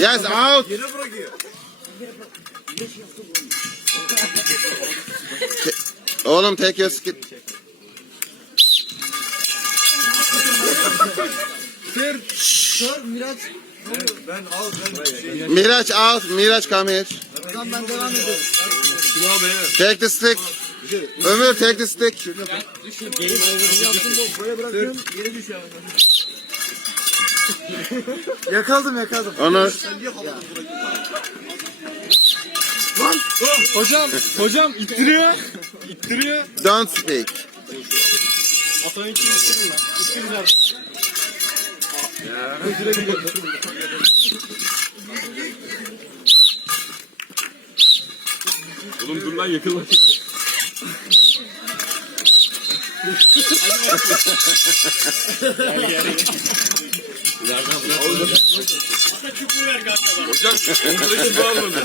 Yes, out. Oğlum take your skit. Ben al ben şey. Miraç out. Miraç come here. Tamam ben devam ediyorum. Şuna be. Take the stick. Ömür take the stick. Buraya bırakıyorum. Düşüyor. yakaladım yakaladım. Onur. Hocam, hocam ittiriyor. İttiriyor. Don't speak. Atanın kim ittirin lan? İttirin lan. Oğlum dur lan yakınlaş. Hocam, ondaki bağırmadı.